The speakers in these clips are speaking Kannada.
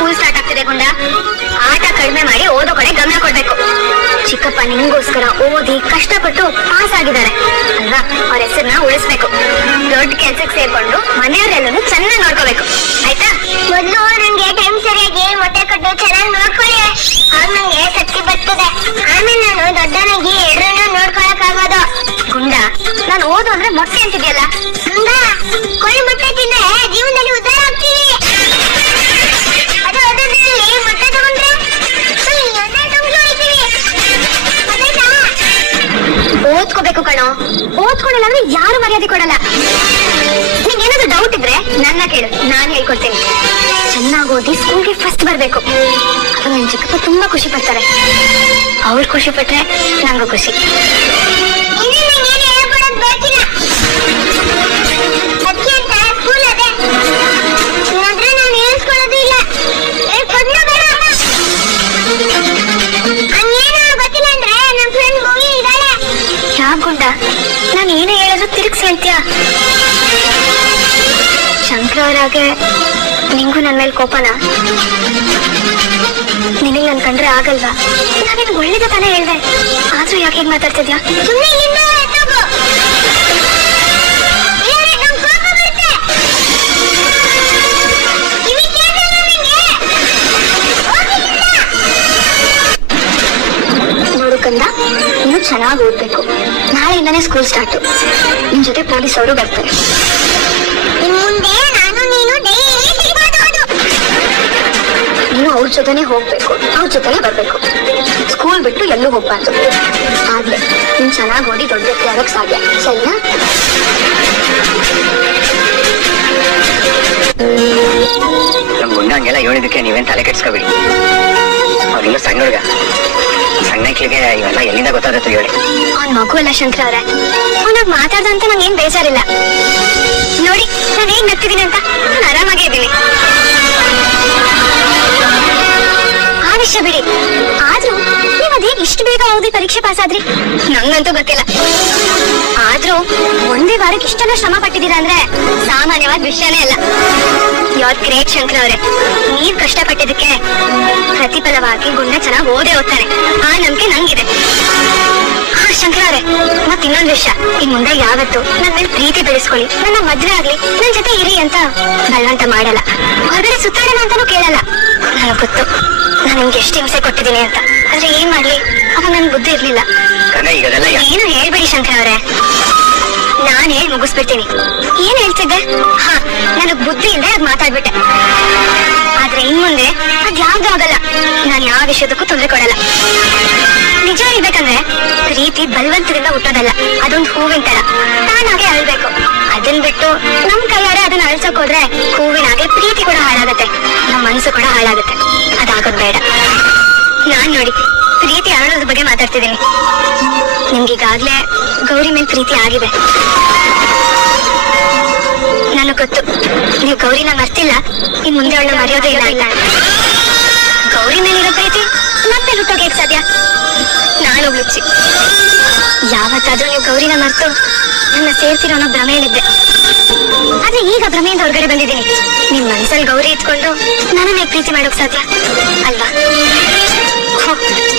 ಸ್ಕೂಲ್ ಸ್ಟಾರ್ಟ್ ಆಗ್ತಿದೆ ಗುಂಡ. ಆಟ ಕಡಿಮೆ ಮಾಡಿ ಓದೋ ಕಡೆ ಗಮನ ಕೊಡ್ಬೇಕು. ಚಿಕ್ಕಪ್ಪ ನಿಮ್ಗೋಸ್ಕರ ಓದಿ ಕಷ್ಟಪಟ್ಟು ಪಾಸ್ ಆಗಿದ್ದಾರೆ ಅಲ್ವಾ? ಅವ್ರ ಹೆಸರನ್ನ ಉಳಿಸ್ಬೇಕು. ದೊಡ್ಡ ಕೆಲ್ಸಕ್ಕೆ ಸೇರ್ಕೊಂಡು ಮನೆಯವರೆಲ್ಲರೂ ಚೆನ್ನಾಗಿ ನೋಡ್ಕೋಬೇಕು, ಆಯ್ತಾ? ಮೊದ್ಲು ನಂಗೆ ಟೈಮ್ ಸರಿಯಾಗಿ ಮೊಟ್ಟೆ ಕೊಟ್ಟು ಚೆನ್ನಾಗಿ ನೋಡ್ಕೊಳ್ಳಿ, ಆಗ ನಂಗೆ ಶಕ್ತಿ ಬರ್ತದೆ. ಆಮೇಲೆ ನಾನು ದೊಡ್ಡನಾಗಿ ಎರಡನ್ನೂ ನೋಡ್ಕೊಳಕ್ ಆಗೋದು. ಗುಂಡ, ನಾನು ಓದು ಅಂದ್ರೆ ಮೊಟ್ಟೆ ಅಂತಿದ್ಯಲ್ಲ, ಗುಂಡ ಕೋಳಿ ಮೊಟ್ಟೆ ತಿಂದ್ರೆ ಜೀವನದಲ್ಲಿ ಉದ್ಧಾರ ಆಗ್ತೀವಿ. ಅದು ಅದರಲ್ಲಿ ಮೊಟ್ಟೆ ತಗೊಂಡ್ರೆ ಓದ್ಕೋಬೇಕು ಕಣೋ. ಓದ್ಕೊಡಲ್ಲ ಅಂದ್ರೆ ಯಾರು ಮರ್ಯಾದೆ ಕೊಡಲ್ಲ. ನಿಂಗೆ ಏನಾದ್ರು ಡೌಟ್ ಇದ್ರೆ ನನ್ನ ಕೇಳು, ನಾನು ಹೇಳ್ಕೊಡ್ತೀನಿ. ಚೆನ್ನಾಗಿ ಓದಿ ಸ್ಕೂಲ್ಗೆ ಫಸ್ಟ್ ಬರ್ಬೇಕು. ಅದು ನನ್ ಚಿಕ್ಕಪ್ಪ ತುಂಬಾ ಖುಷಿ ಪಡ್ತಾರೆ. ಅವ್ರು ಖುಷಿ ಪಟ್ರೆ ನಂಗೂ ಖುಷಿ. ಯಾಕುಂಡ ನಾನು ಏನೇ ಹೇಳಿದ್ರು ತಿರುಗಿಸಿ ಹೇಳ್ತೀಯ? ಶಂಕರ ಅವರಾಗೆ ನಿಂಗೂ ನನ್ ಮೇಲೆ ಕೋಪನ? ನಿನಗ್ ನನ್ ಕಂಡ್ರೆ ಆಗಲ್ವಾ? ನಾನೇನು ಒಳ್ಳೇದ ತಾನೇ ಹೇಳ್ದೆ, ಆದ್ರೂ ಯಾಕೆ ಹೇಗ್ ಮಾತಾಡ್ತಿದ್ಯಾ? ನೋಡು ಕಂದ, ನೀನು ಚೆನ್ನಾಗಿ ಓದ್ಬೇಕು. ನಾಳೆಯಿಂದಾನೇ ಸ್ಕೂಲ್ ಸ್ಟಾರ್ಟ್. ನಿನ್ ಜೊತೆ ಪೊಲೀಸ್ ಅವರು ಬರ್ತಾರೆ. ನೀನು ಅವ್ರ ಜೊತೆನೆ ಹೋಗ್ಬೇಕು, ಅವ್ರ ಜೊತೆನೆ ಬರ್ಬೇಕು. ಸ್ಕೂಲ್ ಬಿಟ್ಟು ಎಲ್ಲೂ ಹೋಗ್ಬಾರ್ದು. ಆದ್ರೆ ನೀನ್ ಚೆನ್ನಾಗಿ ಓದಿ ದೊಡ್ಡ ವ್ಯಕ್ತಿ ಆಗಕ್ ಸಾಧ್ಯ, ಸರಿನಾ? ನಮ್ ಗುಂಡ ಹಂಗೆಲ್ಲ ಹೇಳಿದಕ್ಕೆ ನೀವೇನ್ ತಲೆ ಕೆಡ್ಸ್ಕೊಬಿಡಿ. ಅವ್ರಿಲ್ಲ ಸಣ್ಣ ಹುಡುಗ, ಸಣ್ಣಕ್ಲಿಗೆ ಇವೆಲ್ಲ ಎಲ್ಲಿಂದ ಗೊತ್ತಾಗತ್ತೆ ಹೇಳಿ. ಅವ್ನ್ ಮಗು ಅಲ್ಲ ಶಂಕರ ಅವ್ರೆ, ಅವ್ನಾಗ್ ಮಾತಾಡ್ದಂತ ನಂಗೆ ಏನ್ ಬೇಜಾರಿಲ್ಲ. ನೋಡಿ ನಾನು ಹೇಗ್ ನಗ್ತಿದ್ದೀನಿ ಅಂತ, ನಾನು ಆರಾಮಾಗೇ ಇದ್ದೀನಿ. ಆ ವಿಷಯ ಬಿಡಿ. ಆದ್ರೂ ನೀವ್ ಅದೇಗ್ ಇಷ್ಟು ಬೇಗ ಓದಿ ಪರೀಕ್ಷೆ ಪಾಸ್ ಆದ್ರಿ? ನಂಗಂತೂ ಗೊತ್ತಿಲ್ಲ. ಆದ್ರೂ ಒಂದೇ ವಾರಕ್ಕೆ ಇಷ್ಟೆಲ್ಲ ಶ್ರಮ ಪಟ್ಟಿದ್ದೀರಾ ಅಂದ್ರೆ ಸಾಮಾನ್ಯವಾದ ವಿಷಯನೇ ಅಲ್ಲ. ಯು ಆರ್ ಗ್ರೇಟ್ ಶಂಕರ ಅವರೇ. ನೀವ್ ಕಷ್ಟಪಟ್ಟಿದ್ದಕ್ಕೆ ಪ್ರತಿಫಲವಾಗಿ ಗುಂಡ ಚೆನ್ನಾಗಿ ಓದೇ ಓದ್ತಾನೆ, ಆ ನಂಬಿಕೆ ನಂಗಿದೆ. ಶಂಕರ ಅವರೇ, ಮತ್ ಇನ್ನೊಂದು ವಿಷಯ, ಇನ್ ಮುಂದೆ ಯಾವತ್ತು ನನ್ ಮೇಲೆ ಪ್ರೀತಿ ಬೆಳೆಸ್ಕೊಳ್ಳಿ, ನನ್ನ ಮದ್ವೆ ಆಗ್ಲಿ, ನನ್ ಜೊತೆ ಇರಿ ಅಂತ ಬಲವಂತ ಮಾಡಲ್ಲ. ಹೊರಗಡೆ ಸುತ್ತಾಡೋಣ ಅಂತಾನೂ ಕೇಳಲ್ಲ. ನನಗ್ ಗೊತ್ತು ನಾನು ನಿಮ್ಗೆ ಎಷ್ಟು ಹಿಂಸೆ ಕೊಟ್ಟಿದ್ದೀನಿ ಅಂತ. ಆದ್ರೆ ಏನ್ ಮಾಡ್ಲಿ, ಅವಾಗ ನನ್ ಬುದ್ಧಿ ಇರ್ಲಿಲ್ಲ. ಏನು ಹೇಳ್ಬೇಡಿ ಶಂಕರ ಅವರೇ, ನಾನ್ ಹೇಳಿ ಮುಗಿಸ್ಬಿಡ್ತೀನಿ. ಏನ್ ಹೇಳ್ತಿದ್ದೆ? ಹಾ, ನನಗ್ ಬುದ್ಧಿಯಿಂದ ಅದ್ ಮಾತಾಡ್ಬಿಟ್ಟೆ. ಆದ್ರೆ ಇನ್ ಮುಂದೆ ಅದ್ ಯಾವ್ದು ಆಗಲ್ಲ. ನಾನ್ ಯಾವ ವಿಷಯದಕ್ಕೂ ತೊಂದರೆ ಕೊಡಲ್ಲ. ನಿಜ ಹೇಳ್ಬೇಕಂದ್ರೆ ಪ್ರೀತಿ ಬಲವಂತರಿಂದ ಹುಟ್ಟೋದಲ್ಲ, ಅದೊಂದು ಹೂವಿನ ತರ ತಾನಾಗೆ ಅಳ್ಬೇಕು. ಅದನ್ ಬಿಟ್ಟು ನಮ್ ಕೈಯಾರೆ ಅದನ್ನ ಅಳ್ಸಕ್ ಹೋದ್ರೆ ಹೂವಿನಾಗೆ ಪ್ರೀತಿ ಕೂಡ ಹಾಳಾಗತ್ತೆ, ನಮ್ ಮನ್ಸು ಕೂಡ ಹಾಳಾಗತ್ತೆ. ಅದಾಗೋದ್ ಬೇಡ. ನಾನ್ ನೋಡಿ ಪ್ರೀತಿ ಅರಳೋದ್ರ ಬಗ್ಗೆ ಮಾತಾಡ್ತಿದ್ದೀನಿ. ನಿಮ್ಗೀಗಾಗ್ಲೇ ಗೌರಿ ಮೇಲೆ ಪ್ರೀತಿ ಆಗಿದೆ. ನನಗ್ ಗೊತ್ತು ನೀವು ಗೌರಿನ ಮರ್ತಿಲ್ಲ, ಇನ್ ಮುಂದೆ ಅವಳನ್ನ ಮರೆಯೋದೇ ಇಲ್ಲ. ಇಲ್ಲ, ಗೌರಿ ಮೇಲಿರೋ ಪ್ರೀತಿ ಮತ್ತೆ ಹುಟ್ಟೋಕೆ ಸಾಧ್ಯ? ನಾನು ಹುಚ್ಚಿ. ಯಾವತ್ತಾದ್ರೂ ನೀವು ಗೌರಿನ ಮರ್ತು ನನ್ನ ಸೇರ್ತಿರೋ ಅನ್ನೋ ಭ್ರಮೆಯಲ್ಲಿದ್ದೆ. ಆದ್ರೆ ಈಗ ಭ್ರಮೆಯಿಂದ ಹೊರಗಡೆ ಬಂದಿದ್ದೀನಿ. ನಿಮ್ ಮನ್ಸಲ್ಲಿ ಗೌರಿ ಇಟ್ಕೊಂಡು ನನ್ನನ್ನೇ ಪ್ರೀತಿ ಮಾಡೋಕ್ ಸಾಧ್ಯ ಅಲ್ವಾ?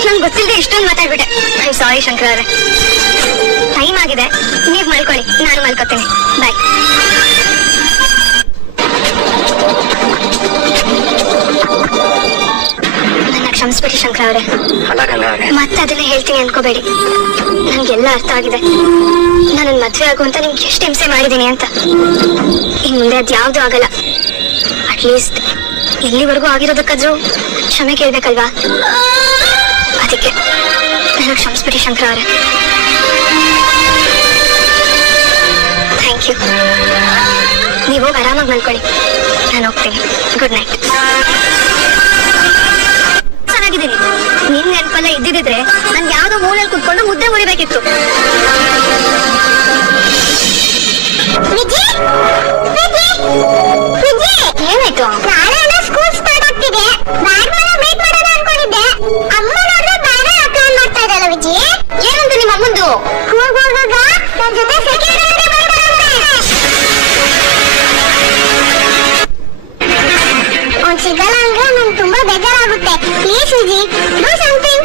ನಂಗೆ ಗೊತ್ತಿಲ್ಲದೆ ಇಷ್ಟೊಂದು ಮಾತಾಡ್ಬಿಟ್ಟೆ. ಐ ಆಮ್ ಸಾರಿ ಶಂಕರ ಅವರೇ. ಟೈಮ್ ಆಗಿದೆ, ನೀವ್ ಮಲ್ಕೊಳ್ಳಿ, ನಾನು ಮಲ್ಕೋತೀನಿ. ಬಾಯ್. ನನ್ನ ಕ್ಷಮಿಸ್ಬಿಡಿ ಶಂಕರ ಅವರೇ. ಮತ್ತೆ ಅದನ್ನೇ ಹೇಳ್ತೀನಿ ಅನ್ಕೋಬೇಡಿ. ನನ್ಗೆಲ್ಲ ಅರ್ಥ ಆಗಿದೆ. ನನ್ನ ಮದ್ವೆ ಆಗುವಂತ ನಿಮ್ಗೆ ಎಷ್ಟು ಹಿಂಸೆ ಮಾಡಿದೀನಿ ಅಂತ. ಇನ್ ಮುಂದೆ ಅದ್ ಯಾವ್ದು ಆಗಲ್ಲ. ಅಟ್ಲೀಸ್ಟ್ ಇಲ್ಲಿವರೆಗೂ ಆಗಿರೋದಕ್ಕಾದ್ರೂ ಕ್ಷಮೆ ಕೇಳ್ಬೇಕಲ್ವಾ? ಅದಕ್ಕೆ ನನಗೆ ಕ್ಷಮಿಸ್ಬಿಡಿ ಶಂಕರ ಅವರೇ. Thank you. ನೀವು ಆರಾಮಾಗಿ ಮಲ್ಕೊಳ್ಳಿ, ನಾನು ಹೋಗ್ತೀನಿ. Good night. ಚೆನ್ನಾಗಿದ್ದೀನಿ. ನಿನ್ ನೆನಪೆಲ್ಲ ಇದ್ದಿದ್ರೆ ನನ್ಗೆ ಯಾವ್ದೋ ಮೂಲೆಯಲ್ಲಿ ಕುತ್ಕೊಂಡು ಮುದ್ದೆ ಮುರಿಬೇಕಿತ್ತು. ಏನಾಯ್ತು? ಸ್ಕೂಲ್ ಸ್ಟಾರ್ಟ್ ಆಗ್ತಿದೆ, ಮೀಟ್ ಮಾಡೋಣ ಅನ್ಕೊಂಡಿದ್ದೆ. ಅಮ್ಮ ನೋಡಿದ್ರೆ ಬೇಡ ಪ್ಲಾನ್ ಮಾಡ್ತಾ ಇದ್ದಲ್ಲ ವಿಜಿ. ಏನಂತ ನಿಮ್ಮ ಅಮ್ಮಂದು? ಹೋಗುವಾಗ ನನ್ನ ಜೊತೆ ಸೆಕೆಂಡ್ ಅವ್ನ್ ಸಿಗಲ್ಲ ಅಂದ್ರೆ ನಂಗೆ ತುಂಬಾ ಬೇಜಾರಾಗುತ್ತೆ. Please Viji, do something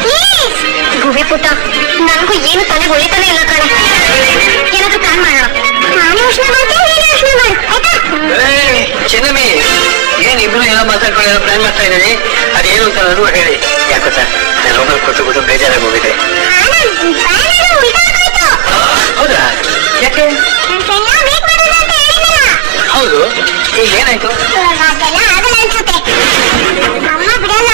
please. ಗುಬಿ ಪುಟ್ಟ, ನನಗೂ ಏನು ತಲೆ ಹೊಳಿತಾನೆ ಇಲ್ಲ ಕಣೆ. ಏನಾದ್ರೂ ಪ್ಲಾನ್ ಮಾಡೋಣ. ನಾನು ಯೋಚನೆ ಮಾಡ್ತೀನಿ, ನೀನು ಯೋಚನೆ ಮಾಡು, ಆಯ್ತಾ? ಚಿನ್ನಮ್ಮಿ, ಏನ್ ಇಬ್ರು ಏನೋ ಮಾತಾಡ್ಕೊಳ್ಳೋ ಪ್ಲಾನ್ ಮಾಡ್ತಾ ಇದ್ದೀವಿ. ಅದೇನು ಅಂತ ನನಗೂ ಹೇಳಿ. ಯಾಕೋ ಸರ್, ನಾನು ಒಬ್ಬರು ಕೂತು ಬೇಜಾರಾಗಿ ಹೋಗಿದೆ. ಹೌದಾ? ಯಾಕೆ? ಹೌದು, ಈಗ ಏನಾಯ್ತು? ಅಮ್ಮ ಬಿಡಲ್ಲ.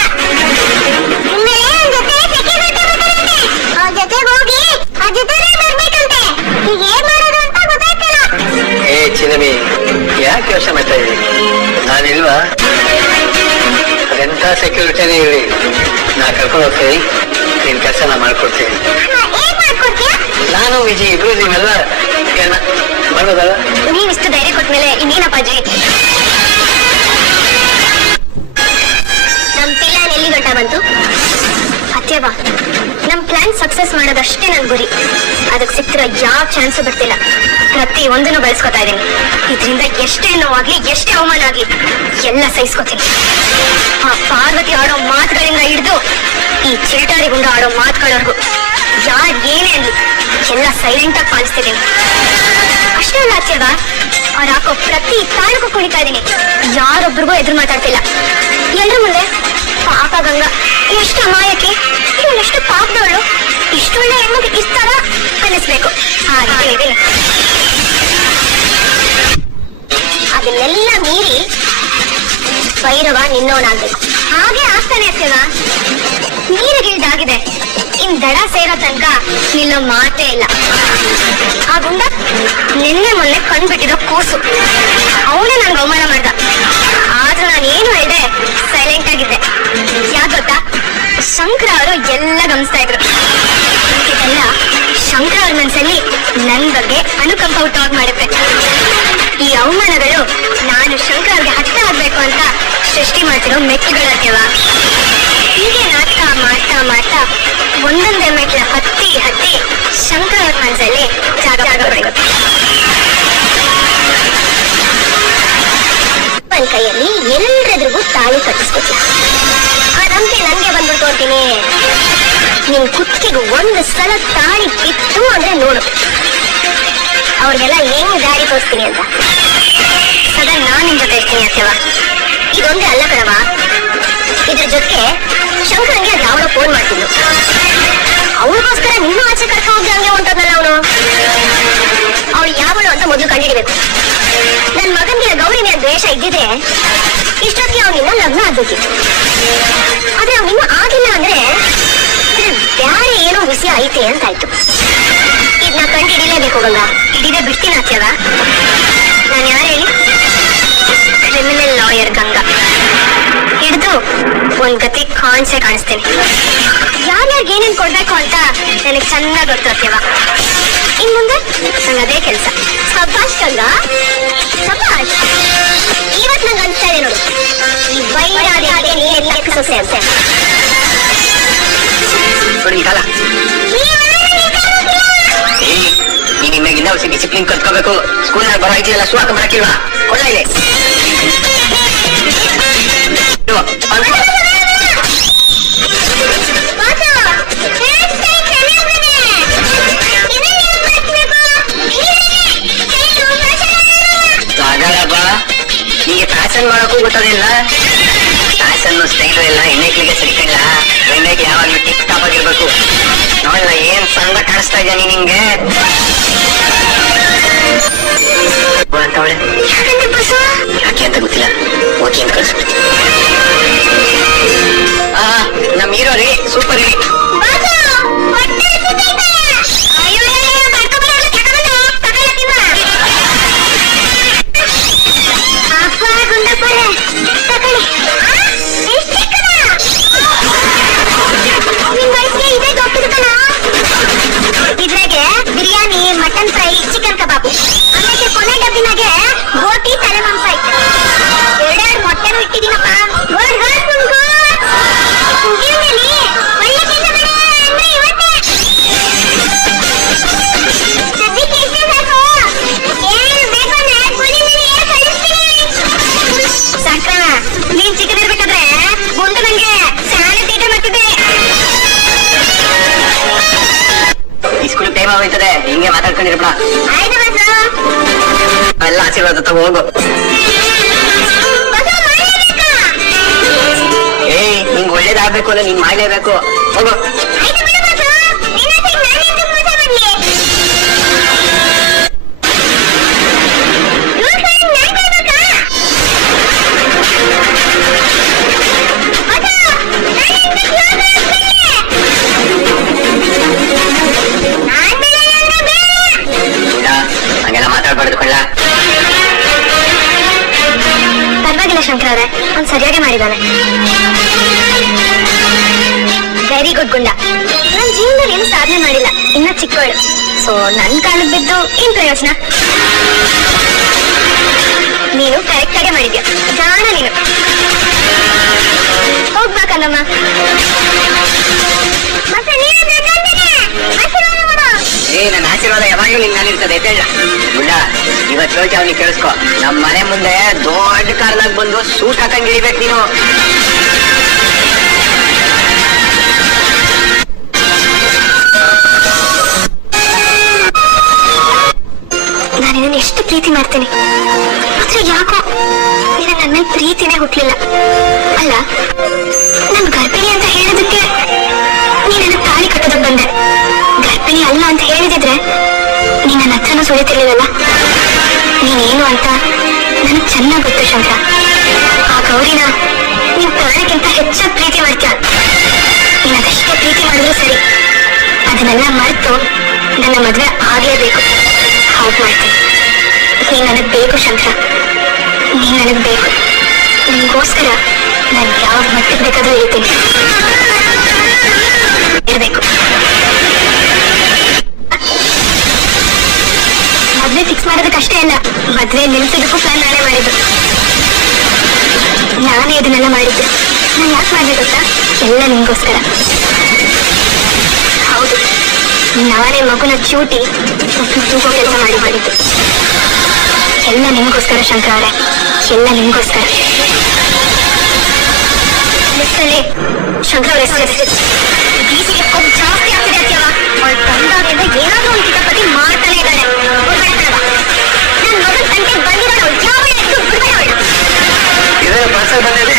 ಅವ್ರ ಜೊತೆ ಹೋಗಿ ಆ ಜೊತೆನೇ ಬರ್ಬೇಕಂತೆ. ಈಗ ಏನ್ ಮಾಡೋದು ಅಂತ ಗೊತ್ತಾಗ್ತಿಲ್ಲ. ಏ ಚಿನ್ನಮ್ಮಿ, ಯಾಕೆ ಯೋಚನೆ ಮಾಡ್ತಾ ಇದ್ದೀನಿ? ನಾನಿಲ್ವಾ? ಅದೆಂತ ಸೆಕ್ಯೂರಿಟಿನೇ ಇರಲಿ, ನಾ ಕರ್ಕೊಂಡು ಹೋಗ್ತೀನಿ. ನಿನ್ ಕೆಲಸ ನಾ ಮಾಡ್ಕೊಡ್ತೀನಿ. ಏನ್ ಮಾಡ್ಕೊಡ್ತೀಯ? ನಾನು ವಿಜಿ ಇಬ್ರು ನೀವೆಲ್ಲ ಬರ್ಬೋದಲ್ಲ? ನೀವಿಷ್ಟು ಧೈರ್ಯ ಕೊಟ್ಮೇಲೆ ಇನ್ನೇನಪ್ಪಾಜಿ. ನಮ್ ಪ್ಲಾನ್ ಎಲ್ಲಿ ಗಂಟ ಬಂತು? ಅತ್ಯವ, ನಮ್ ಪ್ಲಾನ್ ಸಕ್ಸಸ್ ಮಾಡೋದಷ್ಟೇ ನನ್ ಗುರಿ. ಅದಕ್ಕೆ ಸಿಕ್ತಿರೋ ಯಾವ ಚಾನ್ಸು ಬಿಡ್ತಿಲ್ಲ. ಪ್ರತಿ ಒಂದನ್ನು ಬಳಸ್ಕೊತಾ ಇದೀನಿ. ಇದರಿಂದ ಎಷ್ಟೇ ನೋವಾಗ್ಲಿ, ಎಷ್ಟೇ ಅವಮಾನ ಆಗ್ಲಿ, ಎಲ್ಲ ಸಹಿಸ್ಕೊತೀನಿ. ಆ ಪಾರ್ವತಿ ಆಡೋ ಮಾತುಗಳಿಂದ ಹಿಡಿದು ಈ ಚಿಲ್ಟಾರಿ ಗುಂಡ ಆಡೋ ಮಾತುಗಳವರೆಗೂ ಯಾರ್ ಏನೇ ಅನ್ಲಿ ಎಲ್ಲ ಸೈಲೆಂಟ್ ಆಗಿ ಪಾಲಿಸ್ತಿದ್ದೀನಿ. ಅಷ್ಟೇ ಅಲ್ಲ ಅತ್ಯವ, ಅವ್ರು ಹಾಕೋ ಪ್ರತಿ ತಾಳಕ್ಕೂ ಕುಣಿತಾ ಇದೀನಿ. ಯಾರೊಬ್ರಿಗೂ ಎದುರು ಮಾತಾಡ್ತಿಲ್ಲ. ಎಲ್ರ ಮುಂದೆ ಪಾಪ ಗಂಗಾ ಎಷ್ಟು ಅಮಾಯಕ್ಕೆ, ಎಷ್ಟು ಪಾಪದವಳು, ಇಷ್ಟೊಳ್ಳೆ ಹೆಣ್ಮಗ್ ಇರ್ತಾರ ಅನ್ನಿಸ್ಬೇಕು. ಹಾಗೆ ಅದನ್ನೆಲ್ಲ ಮೀರಿ ಭೈರವ ನಿನ್ನೋನಾಗ್ಬೇಕು. ಹಾಗೆ ಆಗ್ತಾನೆ ಅತ್ಯವ. ನೀರಿಗಿಳ್ದಾಗಿದೆ, ಇನ್ ದಡ ಸೇರೋ ತನಕ ನಿಲ್ಲೋ ಮಾತೇ ಇಲ್ಲ. ಆ ಗುಂಡ ನಿನ್ನೆ ಮೊನ್ನೆ ಕಂಡ್ಬಿಟ್ಟಿರೋ ಕೂಸು, ಅವನೇ ನನ್ಗೆ ಅವಮಾನ ಮಾಡ್ದ. ಆದ್ರೂ ನಾನು ಏನು ಹೇಳ್ದೆ, ಸೈಲೆಂಟ್ ಆಗಿದ್ದೆ. ಯಾಕೆ ಗೊತ್ತಾ? ಶಂಕರ ಅವರು ಎಲ್ಲ ಗಮನಿಸ್ತಾ ಇದ್ರು. ಇದೆಲ್ಲ ಶಂಕರ ಅವ್ರ ಮನ್ಸಲ್ಲಿ ನನ್ ಬಗ್ಗೆ ಅನುಕಂಪ ಹುಟ್ಟುವಾಗ ಮಾಡುತ್ತೆ. ಈ ಅವಮಾನಗಳು ನಾನು ಶಂಕರ ಅವ್ರಿಗೆ ಹತ್ತ ಆಗ್ಬೇಕು ಅಂತ ಸೃಷ್ಟಿ ಮಾಡ್ತಿರೋ ಮೆಟ್ಟುಗಳತ್ಯವ. ಹೀಗೆ ನಾಟಕ ಮಾಡ್ತಾ ಮಾಡ್ತಾ ಒಂದೊಂದೇ ಮೆಟ್ಲ ಹತ್ತಿ ಹತ್ತಿ ಶಂಕರ ಅವ್ರ ಮನಸ್ಸಲ್ಲಿ ಜಾಗ ಪಡೆಯುತ್ತೆ. ಒಂದ್ ಕೈಯಲ್ಲಿ ಎಲ್ಲರೆದ್ರಿಗೂ ತಾಳಿ ಕಟ್ಟಿಸ್ಕೊತ. ಆ ನಂಬಿಕೆ ನನ್ಗೆ ಬಂದ್ಬಿಟ್ಟು ಅಂತೀನಿ. ನಿನ್ ಕುತ್ತಿಗೆ ಒಂದು ಸಲ ತಾಳಿ ಬಿತ್ತು ಅಂದ್ರೆ ನೋಡು, ಅವ್ರಿಗೆಲ್ಲ ಹೆಂಗ್ ದಾರಿ ತೋರಿಸ್ತೀನಿ ಅಂತ. ಸದಾ ನಾನ್ ನಿನ್ ಜೊತೆ ಇರ್ತೀನಿ ಅತ್ಯವ. ಇದೊಂದೇ ಅಲ್ಲ ಕಣವ, ಇದ್ರ ಜೊತೆಗೆ ಶಂಕರಂಗೆ ಅದು ಯಾವಳೋ ಫೋನ್ ಮಾಡ್ತಿದ್ಲು. ಅವಳಿಗೋಸ್ಕರ ನೀನು ಆಚೆ ಕರ್ಕೊಂಡು ಹೋಗಿ ಹಂಗೆ ಹೊಂಟದ್ನಲ್ಲ ಅವನು. ಅವಳು ಯಾವಳು ಅಂತ ಮೊದಲು ಕಂಡುಹಿಡಿಬೇಕು. ನನ್ ಮಗನ್ಗೆ ಗೌರಿನ ದ್ವೇಷ ಇದ್ದಿದೆ, ಇಷ್ಟೊತ್ತಿಗೆ ಅವನಿನ್ನ ಲಗ್ನ ಆಗ್ಬೇಕಿತ್ತು. ಆದ್ರೆ ಅವನಿನ್ನೂ ಆಗಿಲ್ಲ ಅಂದ್ರೆ ಬ್ಯಾರೆ ಏನೋ ವಿಷಯ ಐತೆ ಅಂತಾಯ್ತು. ಇದನ್ನ ಕಂಡು ಹಿಡಿಲೇಬೇಕು ಗಂಗಾ. ಹಿಡಿದೇ ಬಿಡ್ತೀನಿ ಅತ್ಯವ. ನಾನು ಯಾರು ಹೇಳಿ? Criminal lawyer Ganga. ಹಿಡಿದು ಒಂದ್ ಗತಿ ಕಾಣಿಸ್ತೇನೆ. ಯಾರ್ಯಾರಿಗೆ ಏನೇನ್ ಕೊಡ್ಬೇಕು ಅಂತ ನನಗೆ ಚೆನ್ನಾಗಿ ಗೊತ್ತು ಅತ್ಯವ. ಇನ್ ಮುಂದೆ ನಂಗೆ ಅದೇ ಕೆಲಸ. ಸಭಾಷ್ ಗಂಗಾ, ಸಭಾಷ್. ಇವತ್ ನಂಗೆ ಅನ್ಸ್ತಾ ಇದೆ ನೋಡು, ಈ ಬೈರಾಡಿ ನೀನ್ ಲೆಕ್ಕ ಸೊಸೆ ಅಂತ. ನೀನ್ ನಿಮ್ಮೆಗಿಂದ ಡಿಸಿಪ್ಲಿನ್ ಕಲ್ತ್ಕೋಬೇಕು. ಸ್ಕೂಲ್ನಾಗ ಬರೋ ಐತಿಯಲ್ಲ ಸುವಾಕ ಬರಕಿಲ್ವಾ? ಕೊಳ್ಳ ಇದೆ. ನಿಂಗೆ ಫ್ಯಾಷನ್ ಮಾಡೋಕ್ಕೂ ಗೊತ್ತದಿಲ್ಲ. ಫ್ಯಾಷನ್ ಸ್ಟೈಲು ಎಲ್ಲ ಹೆಣ್ಣೈಕ್ಳಿಗೆ ಸರಿಕಲ್ಲ. ಹೆಣ್ಣೈಕ್ಳು ಯಾವಾಗ್ಲೂ ಟಿಪ್ ಟಾಪ್ ಆಗಿರ್ಬೇಕು. ನೋಡಲ್ಲ ಏನ್ ಚಂದ ಕಾಣಿಸ್ತಾ ಇದ್ಯಾ ನೀ ನಿಂಗೆ ಅಂತವಳೆ. ಯಾಕೆ ಅಂತ ಗೊತ್ತಿಲ್ಲ, ಓಕೆ ಅಂತ ಕಳಿಸ್ಬಿಡ್ತೀನಿ. ನಮ್ ಹೀರೋ ರೀ, ಸೂಪರ್ ರೀ. ಇದ್ರಾಗೆ ಬಿರಿಯಾನಿ, ಮಟನ್ ಫ್ರೈ, ಚಿಕನ್ ಕಬಾಬ್, ಆಮೇಲೆ ಕೊನೆ ಡಬ್ಬಿನಾಗೆ ಬೋಟಿ ತಲೆ ಮಾಂಸ ಐತೆ. ಹೋಗ್ತದೆ, ಹಿಂಗೆ ಮಾತಾಡ್ಕೊಂಡಿರ್ಬೇಡ. ಆಯ್ತು ಬಸ್ಸು. ಎಲ್ಲ ಆಶೀರ್ವಾದ ತಗೋ ಹೋಗು. ಬಸ್ಸು ಮಾಡ್ಲೇಬೇಕಾ? ಏಯ್, ನಿಂಗ್ ಒಳ್ಳೇದಾಗ್ಬೇಕು ಅಂದ್ರೆ ನೀನ್ ಮಾಡ್ಲೇಬೇಕು. ಹೋಗು. ಆಯ್ತು ಬಿಡು ಬಸ್ಸು. ನಿನ್ನ ಹತ್ರ ನಾನು ಎಂತ ಮೋಸ ಮಾಡ್ಲಿ? ರೂಲ್ಸ್ ನಾನ್ ಕೇಳ್ಬೇಕಾ? ಬಸ್ಸು, ನಾನು ಎಂತ ಕ್ಲೋಸ್ ನಾನ್ ಬೇಡ ಅಂದ್ರೆ ಬೇಡ. ಇಲ್ಲ, ಹಂಗೆಲ್ಲ ಮಾತಾಡ್ಬಾರ್ದು ಕೊಳ್ಳ. ಪರವಾಗಿಲ್ಲ ಶಂಕರ ಅವರೇ, ಅವ್ನು ಸರಿಯಾಗಿ ಮಾಡಿದ್ದಾನೆ. ವೆರಿ ಗುಡ್ ಗುಂಡ. ನನ್ನ ಜೀವನದಲ್ಲಿ ಏನು ಸಾಧನೆ ಮಾಡಿಲ್ಲ, ಇನ್ನ ಚಿಕ್ಕವಳು. ಸೊ ನನ್ ಕಾಲಕ್ಕೆ ಬಿದ್ದು ಏನ್ ಪ್ರಯೋಜನ? ನೀನು ಕರೆಕ್ಟ್ ಆಗಿ ಮಾಡಿದ್ಯಾ, ಜಾಣ ನೀನು. ಹೋಗ್ಬೇಕಂದಮ್ಮ. ಮತ್ತೆ ನೀನು ನನ್ನೊಂದಿಗೆ ಆಶೀರ್ವಾದ ಮಾಡು. ನನ್ನ ಆಶೀರ್ವಾದ ಯಾವಾಗಲೂ ನಿನ್ ಮೇಲಿರ್ತದೆ ಎದ್ದೇಳ. ಗುಂಡ, ಇವತ್ತು ಯೋಚನೆ ಅವ್ನಿಗೆ ಕೇಳಿಸ್ಕೊ. ನಮ್ಮ ಮನೆ ಮುಂದೆ ದೊಡ್ಡ ಕಾರ್ನಾಗ ಬಂದು ಸೂಟ್ ಹಾಕಂಗ್ ಇಳಿಬೇಕು ನೀನು. ನಾನು ಇದನ್ನ ಎಷ್ಟು ಪ್ರೀತಿ ಮಾಡ್ತೀನಿ, ಆದ್ರೆ ಯಾಕೋ ಈಗ ನನ್ನ ಪ್ರೀತಿನೇ ಹುಟ್ಲಿಲ್ಲ. ಅಲ್ಲ, ನನ್ ಗರ್ಭಿಣಿ ಅಂತ ಹೇಳೋದಕ್ಕೆ ನೀ ನನ್ನ ತಾಳಿ ಕಟ್ಟೋದಕ್ ಬಂದೆ. ಗರ್ಭಿಣಿ ಅಲ್ಲ ಅಂತ ಹೇಳಿದಿದ್ರೆ ನೀ ನನ್ನ ಹತ್ರನೂ ಸುಳಿತಿರ್ಲಿಲ್ಲಲ್ಲ. ನೀನೇನು ಅಂತ ನನಗ್ ಚೆನ್ನಾಗ್ ಗೊತ್ತು ಶಂಕರ. ಆ ಗೌರಿನ ನೀನ್ ಪ್ರಾಣಕ್ಕಿಂತ ಹೆಚ್ಚಾಗಿ ಪ್ರೀತಿ ಮಾಡ್ತೀಯ. ನೀನ್ ಅದೆಷ್ಟೇ ಪ್ರೀತಿ ಮಾಡಿದ್ರು ಸರಿ, ಅದನ್ನೆಲ್ಲ ಮರೆತು ನನ್ನ ಮದ್ವೆ ಆಗ್ಲೇಬೇಕು. ಹೌದು, ಮಾಡ್ತೀನಿ. ನೀನ್ ನನಗ್ ಬೇಕು ಶಂಕರ, ನೀನ್ ನನಗ್ ಬೇಕು. ನಿನ್ಗೋಸ್ಕರ ನಾನು ಯಾವ ಮಟ್ಟಿಗೆ ಬೇಕಾದ್ರೂ ಇರ್ತೀನಿ. ಇರ್ಬೇಕು. ಮದ್ವೆ ಫಿಕ್ಸ್ ಮಾಡೋದಕ್ಕಷ್ಟೇ ಅಲ್ಲ, ಮದ್ವೆ ನಿಲ್ಸೋದಕ್ಕೂ ಪ್ಲಾನ್ ನಾನೇ ಮಾಡಿದ್ದು. ನಾನೇ ಇದನ್ನೆಲ್ಲ ಮಾಡಿದ್ದೆ. ನಾನು ಯಾಕೆ ಮಾಡಿದೆ ಗೊತ್ತಾ? ಎಲ್ಲ ನಿನ್ಗೋಸ್ಕರ. ಹೌದು, ನಾನೇ ಮಗುನ ಚೂಟಿ ತೂಗೋ ಕೆಲಸ ಮಾಡಿದ್ದು. ಎಲ್ಲ ನಿಮ್ಗೋಸ್ಕರ ಶಂಕರ ಅವರೇ, ಎಲ್ಲ ನಿಮ್ಗೋಸ್ಕರ. ಲಿಸ್ಟಲ್ಲಿ ಶಂಕರ ಅವರೇ ಬೀಸಿಗೆ ಕೊಬ್ಬು ಜಾಸ್ತಿ ಆಗ್ತಿದೆ ಅಂತೀಯಲ್ಲ. ಅವಳು ಬಂದಾಗಿಂದ ಏನಾದ್ರೂ ಒಂದು ಕಿತಾಪತಿ ಮಾಡ್ತಾನೆ ಇದ್ದಾಳೆ. ನನ್ನ ಮಗನ ತಂಟೆಗೆ ಬಂದಿದ್ದಾಳೆ. ಅವಳು ಯಾವ ಬಿಡ್ಬೇಡ ಅವಳು. ಇದೇ ಬಸ್ ಬಂದಿದೆ.